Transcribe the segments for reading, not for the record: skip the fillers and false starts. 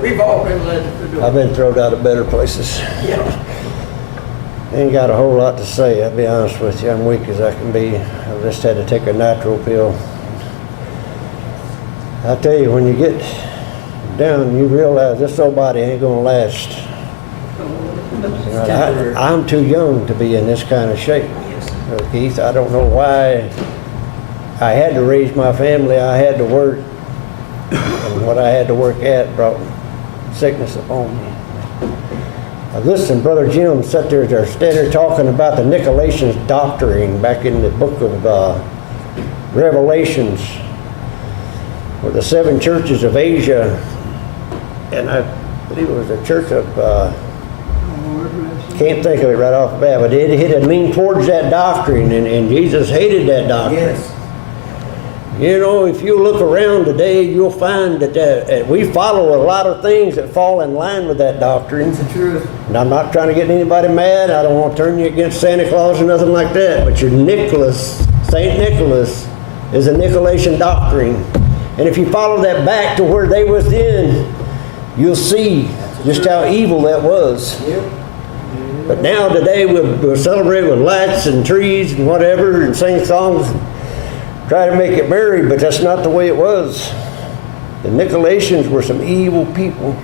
We've all been led to the door. I've been thrown out of better places. Yeah. Ain't got a whole lot to say, I'll be honest with you. I'm weak as I can be. I just had to take a natural pill. I tell you, when you get down, you realize this old body ain't gonna last. You know, I'm too young to be in this kind of shape. Keith, I don't know why. I had to raise my family, I had to work, and what I had to work at brought sickness upon me. Listen, Brother Jim sat there, talking about the Nicolaitans doctrine back in the book of Revelations, where the 7 churches of Asia, and I believe it was the church of, can't think of it right off the bat, but it had leaned towards that doctrine, and Jesus hated that doctrine. Yes. You know, if you look around today, you'll find that we follow a lot of things that fall in line with that doctrine. That's the truth. And I'm not trying to get anybody mad. I don't want to turn you against Santa Claus or nothing like that. But your Nicholas, St. Nicholas, is a Nicolaitan doctrine. And if you follow that back to where they was in, you'll see just how evil that was. Yep. But now today we'll celebrate with lights and trees and whatever and sing songs. Try to make it merry, but that's not the way it was. The Nicolaitans were some evil people.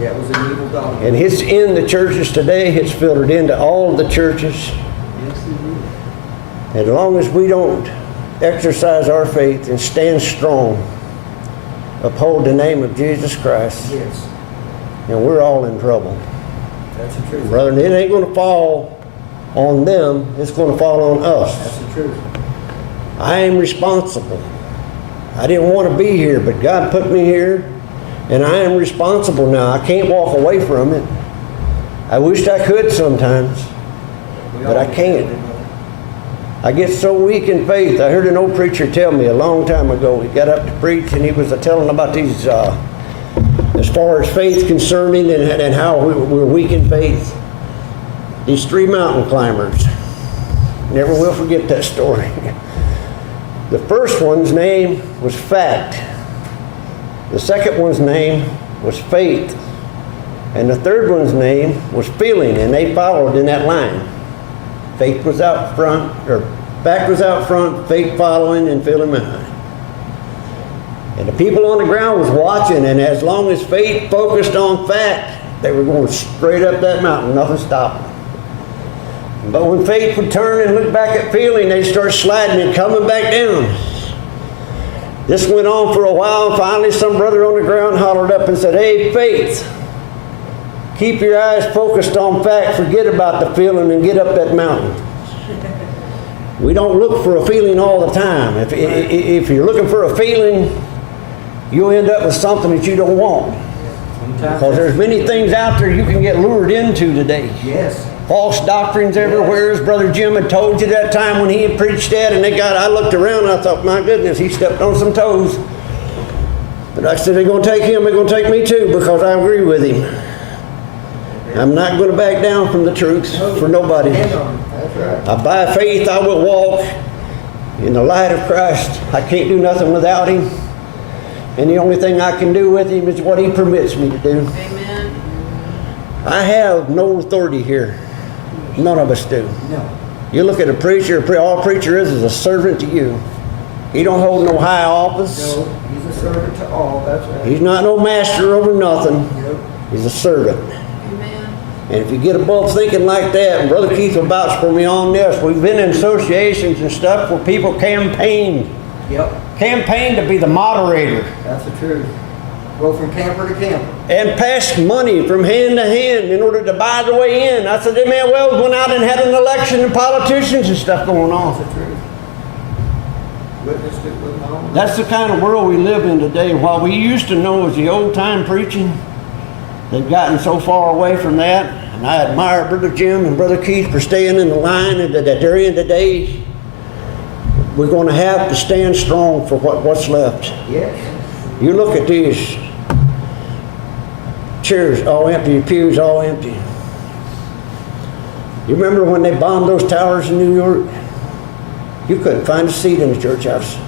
Yeah, it was an evil doctrine. And it's in the churches today. It's filtered into all the churches. Yes, indeed. And as long as we don't exercise our faith and stand strong, uphold the name of Jesus Christ, Yes. and we're all in trouble. That's the truth. Brother, it ain't going to fall on them. It's going to fall on us. That's the truth. I am responsible. I didn't want to be here, but God put me here, and I am responsible now. I can't walk away from it. I wished I could sometimes, but I can't. I get so weak in faith. I heard an old preacher tell me a long time ago. He got up to preach, and he was telling about these, as far as faith concerning and how we're weak in faith. These 3 mountain climbers. Never will forget that story. The first one's name was fact. The second one's name was faith. And the third one's name was feeling, and they followed in that line. Faith was out front, or fact was out front, faith following, and feeling behind. And the people on the ground was watching, and as long as faith focused on fact, they were going straight up that mountain, nothing stopped them. But when faith would turn and look back at feeling, they'd start sliding and coming back down. This went on for a while, and finally some brother on the ground hollered up and said, "Hey, faith, keep your eyes focused on fact, forget about the feeling, and get up that mountain." We don't look for a feeling all the time. If you're looking for a feeling, you'll end up with something that you don't want. Because there's many things out there you can get lured into today. Yes. False doctrines everywhere, as Brother Jim had told you that time when he had preached that, and I looked around and I thought, my goodness, he stepped on some toes. But I said, they're going to take him, they're going to take me too, because I agree with him. I'm not going to back down from the truth for nobody. That's right. By faith I will walk in the light of Christ. I can't do nothing without him. And the only thing I can do with him is what he permits me to do. Amen. I have no authority here. None of us do. No. You look at a preacher, all a preacher is a servant to you. He don't hold no high office. No, he's a servant to all. That's right. He's not no master over nothing. Yep. He's a servant. Amen. And if you get above thinking like that, and Brother Keith will vouch for me on this, we've been in associations and stuff where people campaign to be the moderator. That's the truth. Go from camper to camper. And pass money from hand to hand in order to buy the way in. I said, they may well went out and had an election and politicians and stuff going on. That's the truth. Witnessed it with my own. That's the kind of world we live in today. While we used to know as the old time preaching, they've gotten so far away from that. And I admire Brother Jim and Brother Keith for staying in the line and that they're in today. We're going to have to stand strong for what's left. Yes. You look at these chairs all empty, pews all empty. You remember when they bombed those towers in New York? You couldn't find a seat in the church house.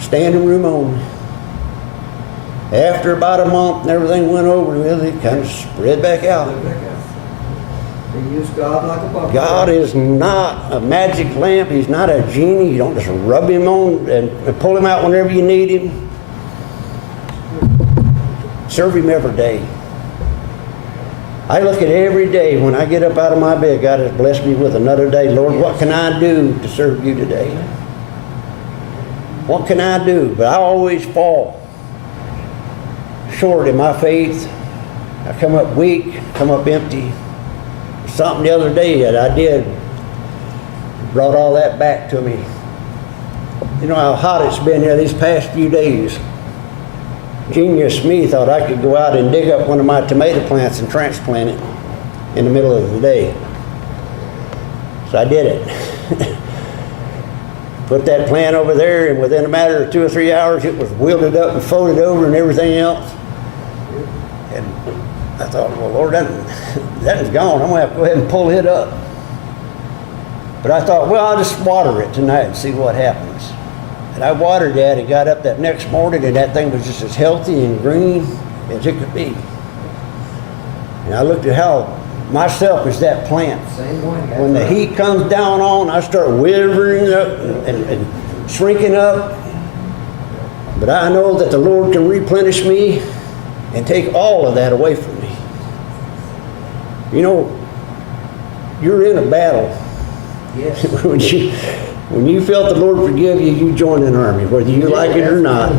Standing room only. After about a month and everything went over, well, it kind of spread back out. They use God like a bucket. God is not a magic lamp. He's not a genie. You don't just rub him on and pull him out whenever you need him. Serve him every day. I look at every day when I get up out of my bed, God has blessed me with another day. Lord, what can I do to serve you today? What can I do? But I always fall short in my faith. I come up weak, come up empty. Something the other day that I did brought all that back to me. You know how hot it's been here these past few days. Genius me thought I could go out and dig up one of my tomato plants and transplant it in the middle of the day. So I did it. Put that plant over there, and within a matter of 2 or 3 hours, it was wilted up and folded over and everything else. And I thought, well, Lord, that is gone. I'm going to have to go ahead and pull it up. But I thought, well, I'll just water it tonight and see what happens. And I watered that and got up that next morning, and that thing was just as healthy and green as it could be. And I looked at how myself is that plant. Same way. When the heat comes down on, I start withering up and shrinking up. But I know that the Lord can replenish me and take all of that away from me. You know, you're in a battle. Yes. when you felt the Lord forgive you, you join an army, whether you like it or not.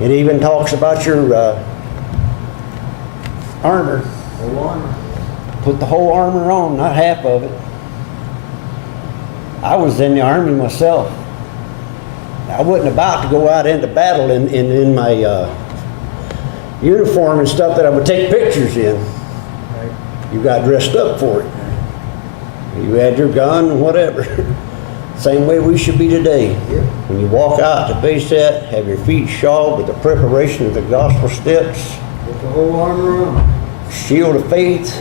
It even talks about your armor. Whole armor. Put the whole armor on, not half of it. I was in the army myself. I wasn't about to go out into battle in my uniform and stuff that I would take pictures in. Right. You got dressed up for it. You had your gun and whatever. Same way we should be today. Yep. When you walk out to base that, have your feet shod with the preparation of the gospel steps, With the whole armor on. shield of faith,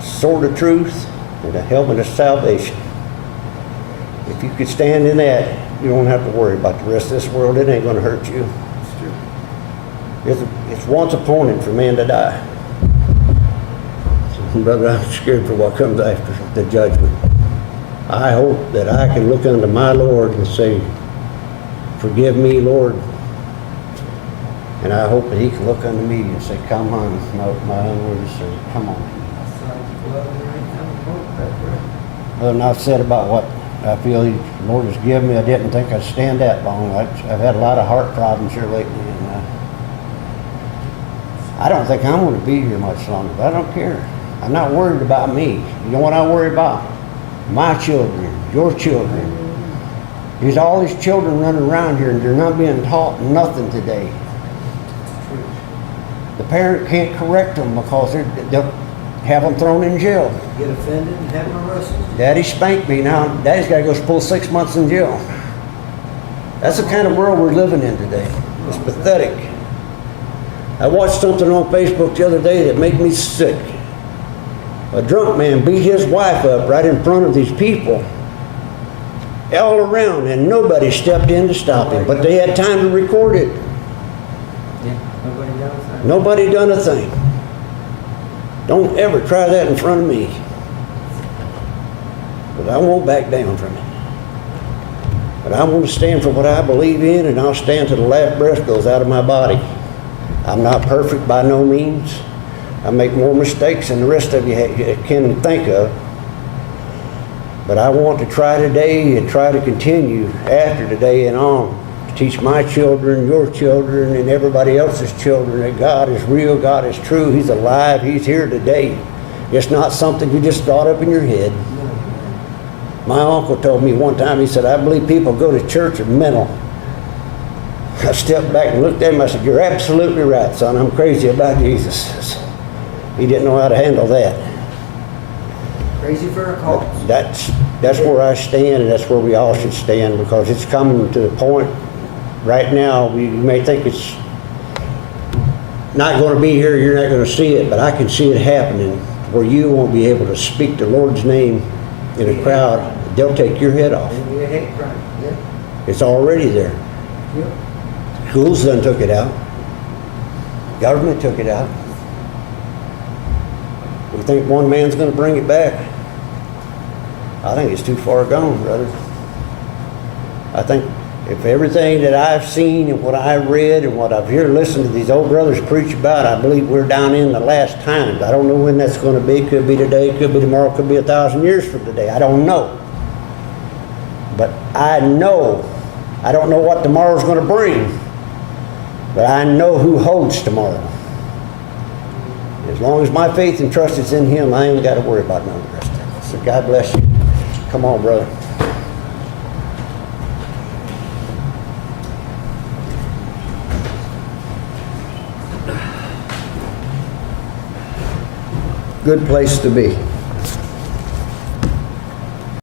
sword of truth, and the helmet of salvation. If you could stand in that, you don't have to worry about the rest of this world. It ain't going to hurt you. It's true. It's once appointed for man to die. Brother, I'm scared for what comes after the judgment. I hope that I can look unto my Lord and say, forgive me, Lord. And I hope that he can look unto me and say, come on, my unworthy son, come on. Well, enough said about what I feel the Lord has given me. I didn't think I'd stand that long. I've had a lot of heart problems here lately, and I don't think I'm going to be here much longer, but I don't care. I'm not worried about me. You know what I worry about? My children, your children. There's all these children running around here, and they're not being taught nothing today. The parent can't correct them because they'll have them thrown in jail. Get offended and have them arrested. Daddy spanked me. Now Daddy's got to go pull 6 months in jail. That's the kind of world we're living in today. It's pathetic. I watched something on Facebook the other day that made me sick. A drunk man beat his wife up right in front of these people, all around, and nobody stepped in to stop him. But they had time to record it. Yeah, nobody done a thing. Nobody done a thing. Don't ever try that in front of me. But I won't back down from it. But I want to stand for what I believe in, and I'll stand till the last breath goes out of my body. I'm not perfect by no means. I make more mistakes than the rest of you can think of. But I want to try today and try to continue after today and on to teach my children, your children, and everybody else's children that God is real, God is true, He's alive, He's here today. It's not something you just thought up in your head. My uncle told me one time, he said, I believe people go to church are mental. I stepped back and looked at him. I said, you're absolutely right, son. I'm crazy about Jesus. He didn't know how to handle that. Crazy for a cause. That's where I stand, and that's where we all should stand, because it's coming to the point right now. You may think it's not going to be here, you're not going to see it, but I can see it happening where you won't be able to speak the Lord's name in a crowd. They'll take your head off. It'll be a hate crime. Yeah. It's already there. Yep. Schools done took it out. Government took it out. We think one man's gonna bring it back. I think it's too far gone, brother. I think if everything that I've seen and what I read and what I've heard listened to these old brothers preach about, I believe we're down in the last times. I don't know when that's going to be. Could be today, could be tomorrow, could be 1,000 years from today. I don't know. But I know. I don't know what tomorrow's going to bring. But I know who holds tomorrow. As long as my faith and trust is in Him, I ain't got to worry about none of the rest of it. So God bless you. Come on, brother. Good place to be.